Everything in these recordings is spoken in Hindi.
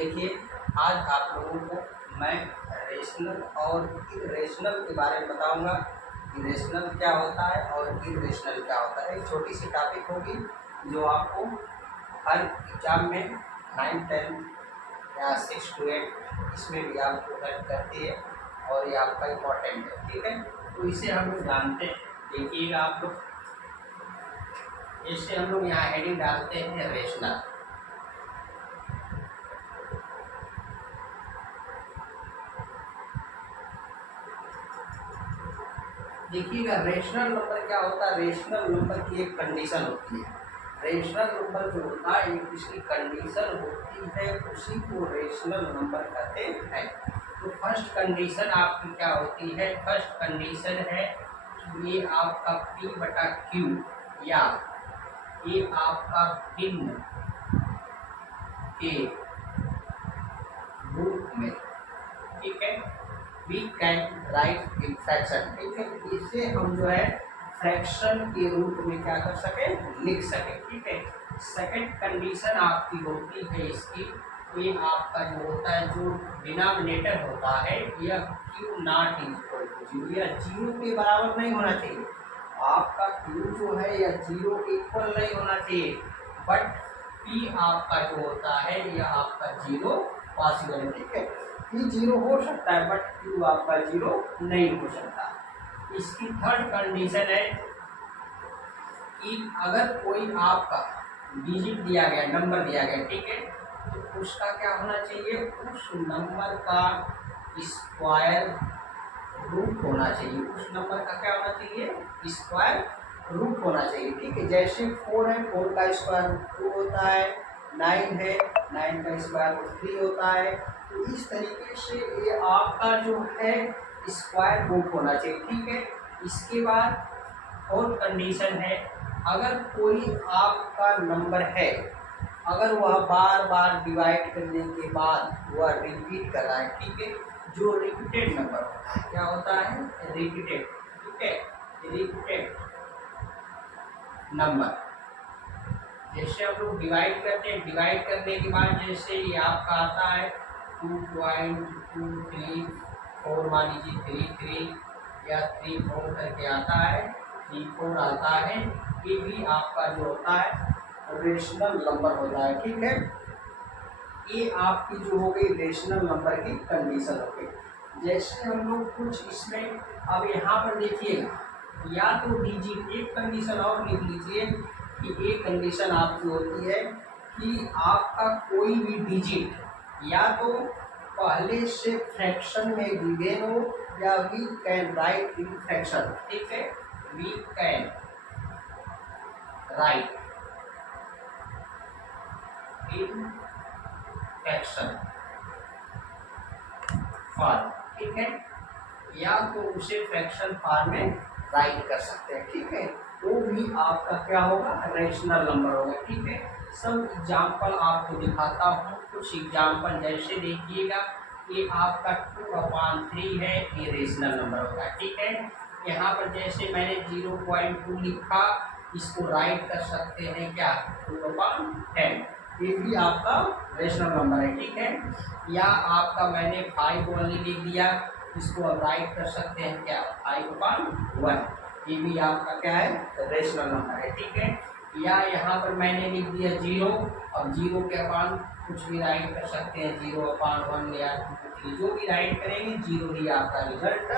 देखिए, आज आप लोगों को मैं रेशनल और इरेशनल के बारे में बताऊंगा। इरेशनल क्या होता है और इरेशनल क्या होता है। एक छोटी सी टॉपिक होगी जो आपको हर एग्जाम में 9, 10 या 6 to 8 इसमें भी आपको हेल्प करती है और ये आपका इम्पोर्टेंट है। ठीक है, तो इसे हम लोग जानते हैं। देखिएगा आप लोग, इससे हम लोग यहाँ हेडिंग डालते हैं रेशनल। देखिएगा, रेशनल नंबर क्या होता है। रेशनल नंबर की एक कंडीशन होती है। रेशनल नंबर जो होता है एक इसकी कंडीशन होती है, उसी को रेशनल नंबर कहते हैं। तो फर्स्ट कंडीशन आपकी क्या होती है। फर्स्ट कंडीशन है कि ये आपका P/Q या ये आपका भिन्न के रूप में, ठीक है, we can write in fraction. ठीक है, इसे हम जो है फ्रैक्शन के रूप में क्या कर सके, लिख सके। ठीक है, सेकंड कंडीशन आपकी होती है इसकी, ये आपका जो होता है, जो डिनोमिनेटर होता है, यह Q नॉट इक्वल टू 0, या 0 के बराबर नहीं होना चाहिए। आपका Q जो है या 0 इक्वल नहीं होना चाहिए, बट P आपका जो होता है यह आपका 0 पॉसिबल है। ठीक है, P 0 हो सकता है बट Q आपका 0 नहीं हो सकता। इसकी थर्ड कंडीशन है कि अगर कोई आपका डिजिट दिया गया, नंबर दिया गया, ठीक है, तो उसका क्या होना चाहिए, उस नंबर का स्क्वायर रूट होना चाहिए। उस नंबर का क्या होना चाहिए, स्क्वायर रूट होना चाहिए। ठीक है, जैसे 4 है, 4 का स्क्वायर रूट 2 होता है, 9 है, 9 का स्क्वायर रूट 3 होता है। तो इस तरीके से ये आपका जो है स्क्वायर रूट होना चाहिए। ठीक है, इसके बाद और कंडीशन है, अगर कोई आपका नंबर है, अगर वह बार बार डिवाइड करने के बाद वह रिपीट कर रहा है, ठीक है, जो रिपीटेड नंबर होता है, क्या होता है, रिपीटेड। ठीक है, रिपीटेड नंबर, जैसे हम लोग डिवाइड करते हैं, डिवाइड करने के बाद जैसे ये आपका आता है 2.234, मान लीजिए 33 या 34 करके आता है, 34 आता है, ये भी आपका जो होता है रेशनल नंबर होता है। ठीक है, ये आपकी जो हो गई रेशनल नंबर की कंडीशन हो गई। जैसे हम लोग कुछ इसमें, अब यहाँ पर देखिएगा, या तो डिजिट, एक कंडीशन और लिख लीजिए कि एक कंडीशन आपकी होती है कि आपका कोई भी डिजिट या तो पहले से फ्रैक्शन में गिवन हो या we can write in fraction. ठीक है, we can write in fraction form. ठीक है, या तो उसे फ्रैक्शन फॉर्म में राइट कर सकते हैं। ठीक है, वो भी आपका क्या होगा, रेशनल नंबर होगा। ठीक है, सब एग्जाम्पल आपको दिखाता हूँ। कुछ एग्जाम्पल जैसे देखिएगा, ये आपका 2/3 है, ये रेशनल नंबर होगा। ठीक है, यहाँ पर जैसे मैंने 0.2 लिखा, इसको राइट कर सकते हैं क्या, 2/10, ये भी आपका रेशनल नंबर है। ठीक है, या आपका मैंने 5 ओनली लिख दिया, इसको अब राइट कर सकते हैं क्या, 5/1, ये भी आपका क्या है, रेशनल नंबर है। ठीक है, या यहाँ पर मैंने लिख दिया 0, अब 0 के अपान कुछ भी राइट कर सकते हैं, 0/1 या 2, 3, जो भी राइट करेंगे 0 ही आपका रिजल्ट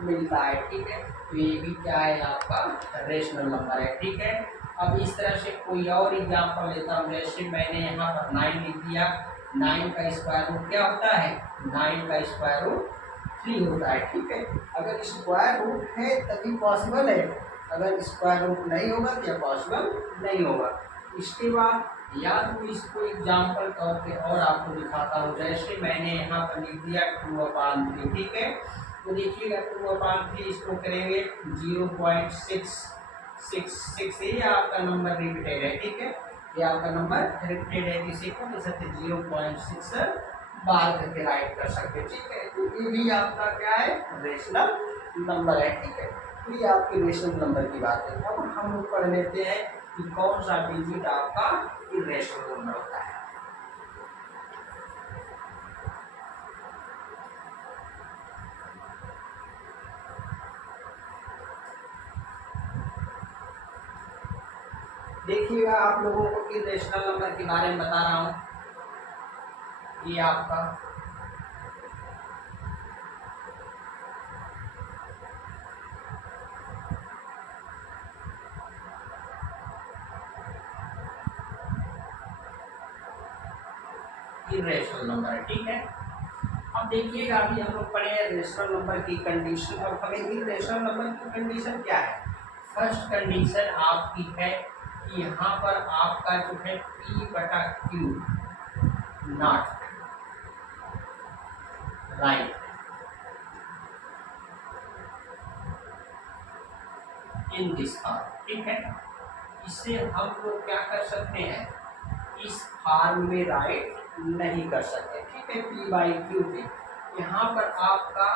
मिलता है। ठीक है, तो ये भी क्या है, आपका रेशनल नंबर है। ठीक है, अब इस तरह से कोई और एग्जाम्पल लेता हूँ, जैसे मैंने यहाँ पर 9 लिख दिया, 9 का स्क्वायर रूट क्या होता है, 9 का स्क्वायर रूट 3 होता है। ठीक है, अगर स्क्वायर रूट है तभी पॉसिबल है, अगर स्क्वायर रूट नहीं होगा तो यह पॉसिबल नहीं होगा। इसके बाद या तो इसको एग्जाम्पल तौर पे और आपको दिखाता हूँ, जैसे मैंने यहाँ पर लिख दिया 2/3। ठीक है, तो देखिएगा 2/3 इसको करेंगे 0.666, ये आपका नंबर रिपीटेड है। ठीक है, ये आपका नंबर रिपीटेड है, किसी को दे सकते 0.6 बार करके राइट कर सकते हैं। ठीक है, तो ये भी आपका क्या है, रेशनल नंबर है। ठीक है, तो ये आपके रेशनल नंबर की बात है। अब हम लोग पढ़ लेते हैं कि कौन सा डिजिट आपका इरेशनल नंबर होता है। देखिएगा आप लोगों को इरेशनल नंबर के बारे में बता रहा हूँ। ये आपका इरेशनल नंबर है, ठीक है। अब देखिएगा अभी हम लोग पढ़े हैं रेशनल नंबर की कंडीशन, और हमें इरेशनल नंबर की कंडीशन क्या है। फर्स्ट कंडीशन आपकी है कि यहाँ पर आपका जो है P/Q not right in this form, ठीक है। इससे हम लोग क्या कर सकते हैं, इस फॉर्म में राइट नहीं कर सकते, ठीक है। P/Q पे यहाँ पर आपका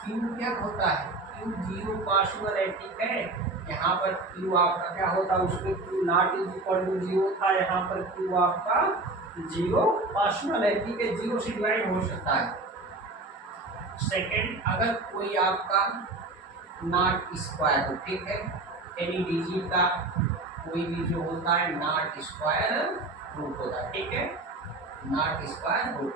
Q क्या होता है, Q जीरो पॉसिबल है, ठीक है। यहाँ पर Q आपका क्या होता है, उसमें Q naught is equal to zero था, यहाँ पर Q आपका जीरो पॉसिबल है, ठीक है, जीरो से डिवाइड हो सकता है। सेकेंड, अगर कोई आपका नॉट स्क्वायर हो, ठीक है, एनी डिजिट का कोई भी जो होता है नॉट स्क्वायर रूट होता है, ठीक है, not square root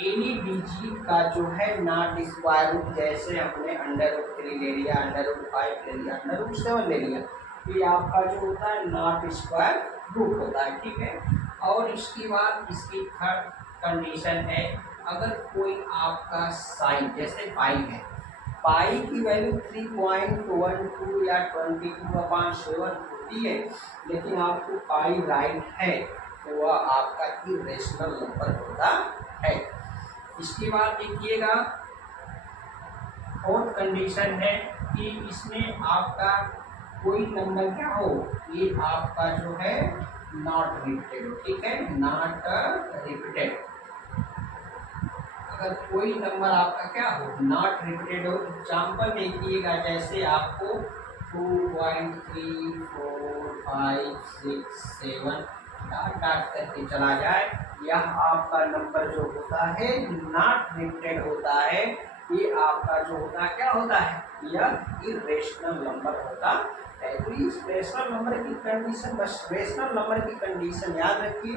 any digit का जो है नॉट स्क्वायर रूट, जैसे हमने √3 ले लिया, √5 ले लिया, √7 ले लिया, ये आपका जो होता है नॉट स्क्वायर रूट होता है, ठीक है। और इसके बाद इसकी थर्ड कंडीशन है, अगर कोई आपका साइन जैसे पाई है, पाई की वैल्यू 3.12 या 22/7 होती है, लेकिन आपको पाई राइट है तो वह आपका इरेशनल नंबर होता है। इसके बाद देखिएगा फोर्थ कंडीशन है कि इसमें आपका कोई नंबर क्या हो, ये आपका जो है नॉट रिपीटेड हो, ठीक है, नॉट रिपीटेड। अगर कोई नंबर आपका क्या हो, नॉट रिपीटेड हो, एग्जाम्पल देखिएगा, जैसे आपको 2.3 4 5 6 7 डाट डाट करके चला जाए, यह आपका नंबर जो होता है नॉट रिपीटेड होता है, ये आपका जो होता है क्या होता है, यह इरेशनल नंबर होता है। तो इस रेशनल नंबर की कंडीशन, बस रेशनल नंबर की कंडीशन याद रखिए,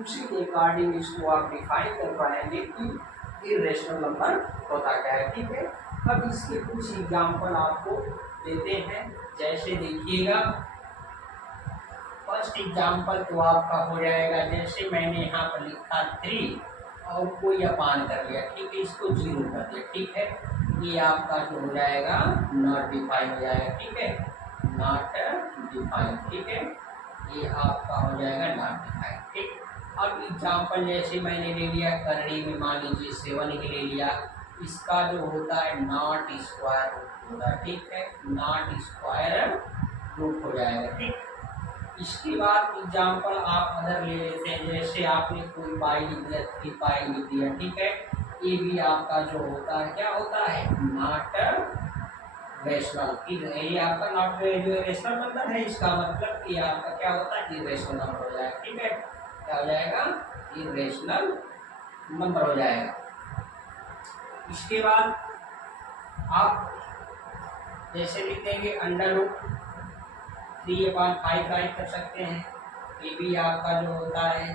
उसी के अकॉर्डिंग इसको आप डिफाइन कर पाएंगे कि इरेशनल नंबर होता क्या है, ठीक है। अब इसके कुछ एग्जाम्पल आपको देते हैं, जैसे देखिएगा फर्स्ट एग्जाम्पल तो आपका हो जाएगा, जैसे मैंने यहाँ पर लिखा 3 और कोई अपान कर लिया, ठीक है, इसको 0 कर दिया, ठीक है, ये आपका जो हो जाएगा नॉट डिफाइन हो जाएगा, ठीक है, नॉट डिफाइन, ठीक है, ये आपका हो जाएगा नॉट डिफाइन, ठीक। अब एग्जाम्पल जैसे मैंने ले लिया करनी में, मान लीजिए 7 ही ले लिया, इसका जो होता है नॉट स्क्वायर रूट होता है, ठीक है, नॉट स्क्वायर रूट हो जाएगा, ठीक। इसके बाद एग्जाम्पल आप अदर ले लेते हैं, जैसे आपने कोई पाई लिख दिया, 3 पाई लिख दिया, ठीक है, ये भी आपका जो होता है क्या होता है, नॉट रेशनल, ये आपका नॉट जो रेशनल नंबर है, इसका मतलब कि आपका क्या होता है, इरेशनल नंबर हो जाएगा, ठीक है, क्या हो जाएगा, इरेशनल नंबर हो जाएगा। इसके बाद आप जैसे लिख देंगे √3/5 राइट कर सकते हैं, ये भी आपका जो होता है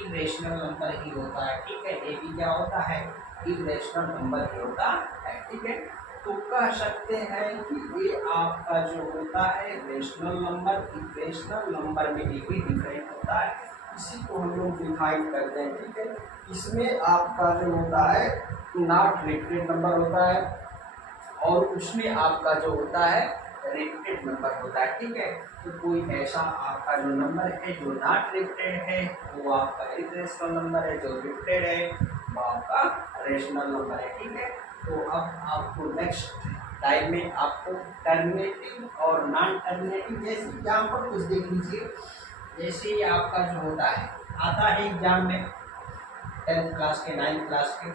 इरेशनल नंबर ही होता है, ठीक है, ये भी क्या होता है, इरेशनल नंबर ही होता है, ठीक है। तो कह सकते हैं कि ये आपका जो होता है रेशनल नंबर, इरेशनल नंबर में एक ही डिफरेंट होता है, इसी को हम लोग डिफाइन करते हैं, ठीक है। इसमें आपका जो होता है नॉट रिपीटेड नंबर होता है, और उसमें आपका जो होता है रिपीटेड नंबर होता है, ठीक है। तो कोई ऐसा आपका जो नंबर है जो नॉट रिपीटेड है, वो आपका इरेशनल नंबर है, जो रिपीटेड है वो आपका रेशनल नंबर है, ठीक है। तो अब आपको नेक्स्ट टाइम में आपको टर्मिनेटिंग और नॉन टर्मिनेटिंग जैसे एग्जाम्पल कुछ देख लीजिए, जैसे ये आपका जो होता है आता है एग्जाम में 10th क्लास के 9th क्लास के,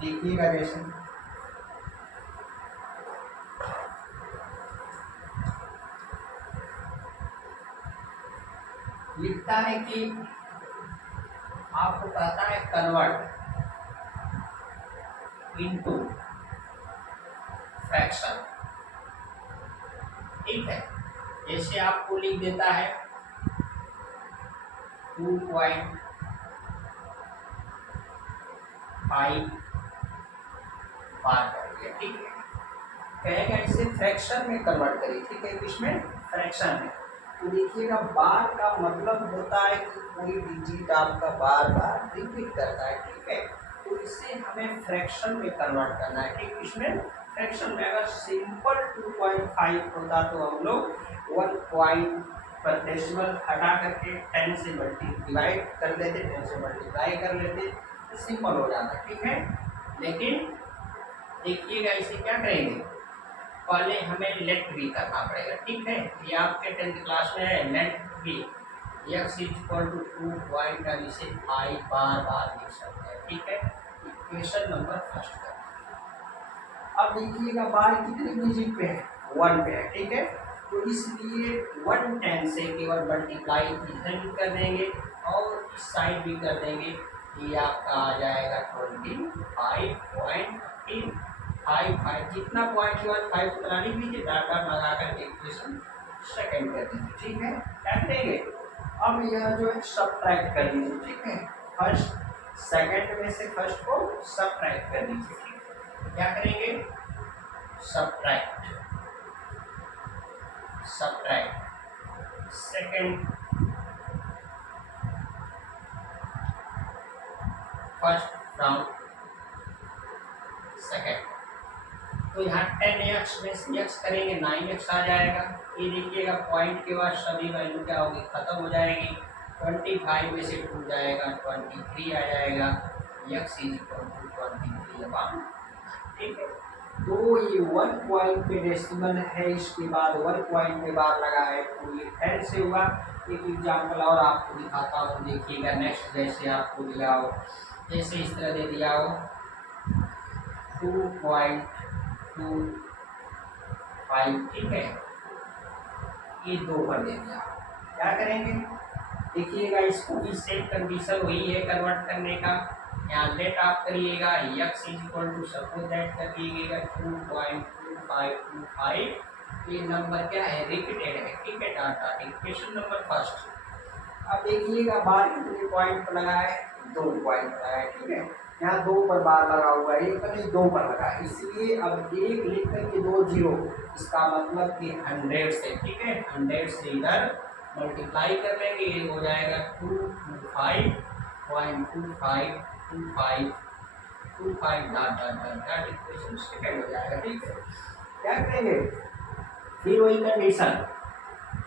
देखिएगा जैसे लिखता है कि आपको कहता है कन्वर्ट इनटू फ्रैक्शन, ठीक है, जैसे आपको लिख देता है 2.5 बार कर दिया, ठीक है। कहेगा इसे फ्रैक्शन में कन्वर्ट करिए, ठीक है, किसमें, फ्रैक्शन में। तो देखिएगा बार का मतलब होता है कि कोई डिजिट आपका बार बार रिपीट करता है, ठीक है। तो इसे हमें फ्रैक्शन में कन्वर्ट करना है, ठीक, इसमें फ्रैक्शन में। अगर सिंपल 2.5 होता तो हम लोग 1 पॉइंट पर डेसिमल हटा करके 10 से मल्टीप्लाई कर लेते, 10 से मल्टीप्लाई कर लेते, तो सिंपल हो जाता, ठीक है। लेकिन देखिएगा इसे क्या करेंगे, पहले हमें लेट भी करना पड़ेगा, ठीक है। ये आपके 10th क्लास में है, लेट भी x इक्वल टू 2 पॉइंट, अब इसे 5 बार बार लिख सकते हैं, ठीक है। इक्वेशन नंबर फर्स्ट का अब देखिएगा बार कितने डिजिट पे है, 1 पे है, ठीक है। तो इसलिए 110 से केवल मल्टीप्लाई इधर भी कर देंगे और इस साइड भी कर देंगे, ये आपका आ जाएगा 25.5 जितना पॉइंट के बाद 5 उतना लिख लीजिए, डाटा लगा करके इक्वेशन सेकंड कर दीजिए, ठीक है। क्या करेंगे, अब यह जो है सबट्रैक्ट कर दीजिए, ठीक है। फर्स्ट सेकंड में से फर्स्ट को सबट्रैक्ट कर दीजिए, ठीक है। क्या करेंगे, subtract second first from second. तो यहाँ 10x में से x करेंगे 9x आ जाएगा। ये देखिएगा पॉइंट के बाद सभी वैल्यू क्या होगी, खत्म हो जाएगी। 25 में से 2 जाएगा 23 आ जाएगा, x इक्वल टू 23, ठीक है। तो ये 1 पॉइंट पे डेसिमल है, इसके बाद 1 पॉइंट पे बार लगा है, तो ये 10 से हुआ। एक एग्जाम्पल और आपको दिखाता हूँ, देखिएगा नेक्स्ट। जैसे आपको दिया हो, जैसे इस तरह दे दिया हो 2.25, ठीक है, ये 2 पर दे दिया। क्या करेंगे, देखिएगा इसको भी सेम कंडीशन वही है कन्वर्ट करने का। यहाँ लेट आप करिएगा, x equal to suppose that कर दीजिएगा 2.2525, ये नंबर क्या है, रिपीटेड है, ठीक है। Data equation number first. अब देखिएगा बार कितने पॉइंट पर लगा है, 2 पॉइंट लगा है, ठीक है। यहाँ 2 पर बार लगा हुआ है, एक पर नहीं 2 पर लगा है, इसलिए अब एक लिख करके 2 जीरो, इसका मतलब कि 100 से, ठीक है, 100 से इधर मल्टीप्लाई कर लेंगे, ये हो जाएगा 225.2525 डॉट इक्वेशन सेकंड हो जाएगा, ठीक है। क्या करेंगे, फिर वही कंडीशन,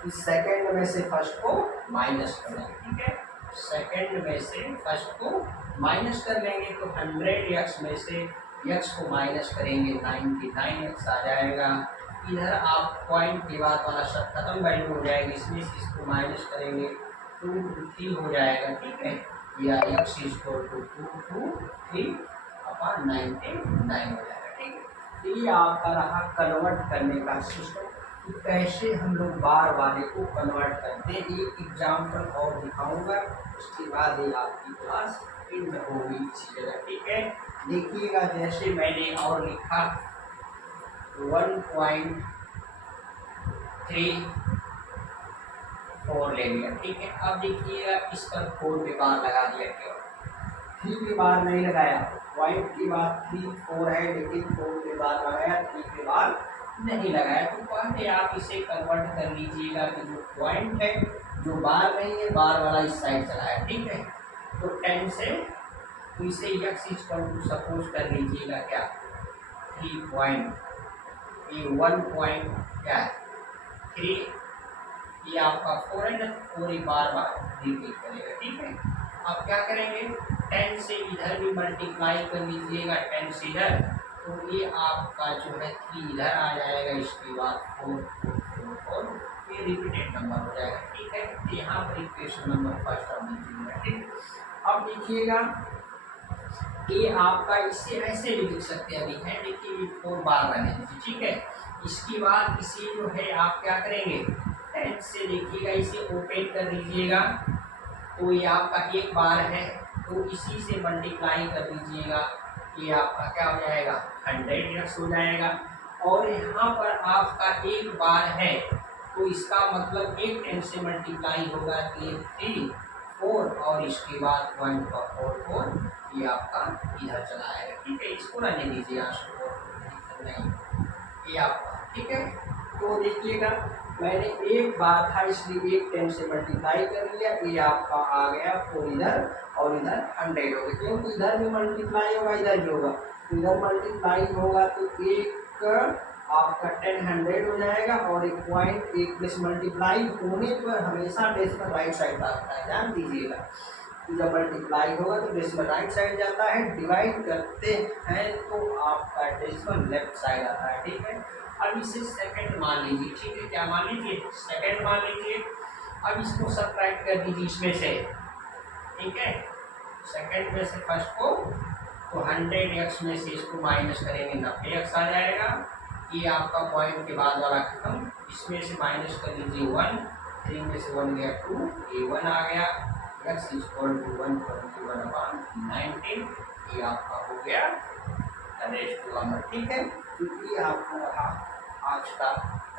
इस सेकंड में से फर्स्ट को माइनस कर लेंगे, ठीक है। सेकंड में से फर्स्ट को माइनस कर लेंगे, तो 100x में से x को माइनस करेंगे 99x आ जाएगा। इधर आप पॉइंट के बाद वाला सब खत्म वैल्यू हो जाएगी, इसमें से इसको माइनस करेंगे 2 हो जाएगा, ठीक है। या x इक्वल टू 223/99 हो जाएगा, ठीक है। ये आपका रहा कन्वर्ट करने का सिस्टम, कि कैसे हम लोग बार वाले को कन्वर्ट करते हैं। एक एग्जाम्पल और दिखाऊंगा, उसके बाद ही आपकी क्लास एंड होगी इसी जगह, ठीक है। देखिएगा जैसे मैंने और लिखा 1.34 ले लिया, ठीक है। अब देखिएगा इस पर 4 पे बार लगा दिया, केवल 3 पे बार नहीं लगाया। पॉइंट के बाद 3 4 है, लेकिन 4 पे बार लगाया, 3 पे बार नहीं लगाया। तो पहले आप इसे कन्वर्ट कर लीजिएगा कि जो पॉइंट है, जो बार नहीं है, बार वाला इस साइड चला है, ठीक है। तो 10 से, तो इसे x इक्वल टू सपोज कर लीजिएगा क्या 3 पॉइंट, ये 1 पॉइंट क्या है 3, ये आपका 4 है ना, 4 ही बार बार रिपीट करेगा, ठीक है। अब क्या करेंगे, 10 से इधर भी मल्टीप्लाई कर लीजिएगा, 10 से इधर, तो ये आपका जो है 3 इधर आ जाएगा, इसके बाद 4 ये रिपीटेड नंबर हो जाएगा, ठीक है। यहाँ पर इक्वेशन नंबर फर्स्ट अब दीजिएगा, ठीक। अब देखिएगा ये आपका, इससे ऐसे भी लिख सकते हैं, अभी है, देखिए 4 बार रहने दीजिए, ठीक है। इसके बाद इसी जो है आप क्या करेंगे, 10 से देखिएगा इसे ओपन कर दीजिएगा, तो ये आपका 1 बार है, तो इसी से मल्टीप्लाई कर दीजिएगा, ये आपका क्या हो जाएगा 100x हो जाएगा। और यहाँ पर आपका 1 बार है, तो इसका मतलब एक 10 से मल्टीप्लाई होगा तो ये 3 4 और इसके बाद 1 का 4 ये आपका इधर चला आएगा। ठीक है, इसको रहने दीजिए आंसर नहीं ये आपका। ठीक है, तो देखिएगा मैंने एक बार था इसलिए एक 10 से मल्टीप्लाई कर लिया, ये आपका आ गया 4 इधर और इधर 100 होगा, क्योंकि इधर भी मल्टीप्लाई होगा इधर भी होगा, तो इधर मल्टीप्लाई होगा तो एक आपका 10 100 हो जाएगा और एक पॉइंट एक प्लस मल्टीप्लाई होने पर हमेशा डेसिमल राइट साइड आता है, ध्यान दीजिएगा। तो जब मल्टीप्लाई होगा तो डेसिमल राइट साइड जाता है, डिवाइड करते हैं तो आपका डेसिमल लेफ्ट साइड आता है। ठीक है, अब इसे सेकंड मान लीजिए। ठीक है, क्या मान लीजिए, सेकंड मान लीजिए। अब इसको सब्ट्रैक्ट कर दीजिए इसमें से। ठीक है, सेकंड में से फर्स्ट को तो 100x में से इसको माइनस करेंगे 90x आ जाएगा। ये आपका पॉइंट के बाद वाला खत्म, इसमें से माइनस कर लीजिए 1, 3 में से 1 गया 2, ये 1 आ गया, x इक्वल टू 1/19, ये आपका हो गया रेशनल नंबर। ठीक है, क्योंकि आपको रहा आज का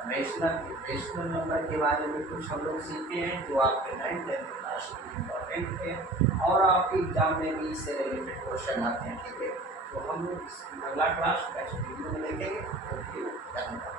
रेशनल नंबर के बारे में कुछ हम लोग सीखे हैं जो आपके 9th 10th क्लास में इम्पोर्टेंट है और आपके एग्जाम में भी इससे रिलेटेड क्वेश्चन आते हैं। ठीक है, तो हम लोग अगला क्लास नेक्स्ट वीडियो में देखेंगे। धन्यवाद।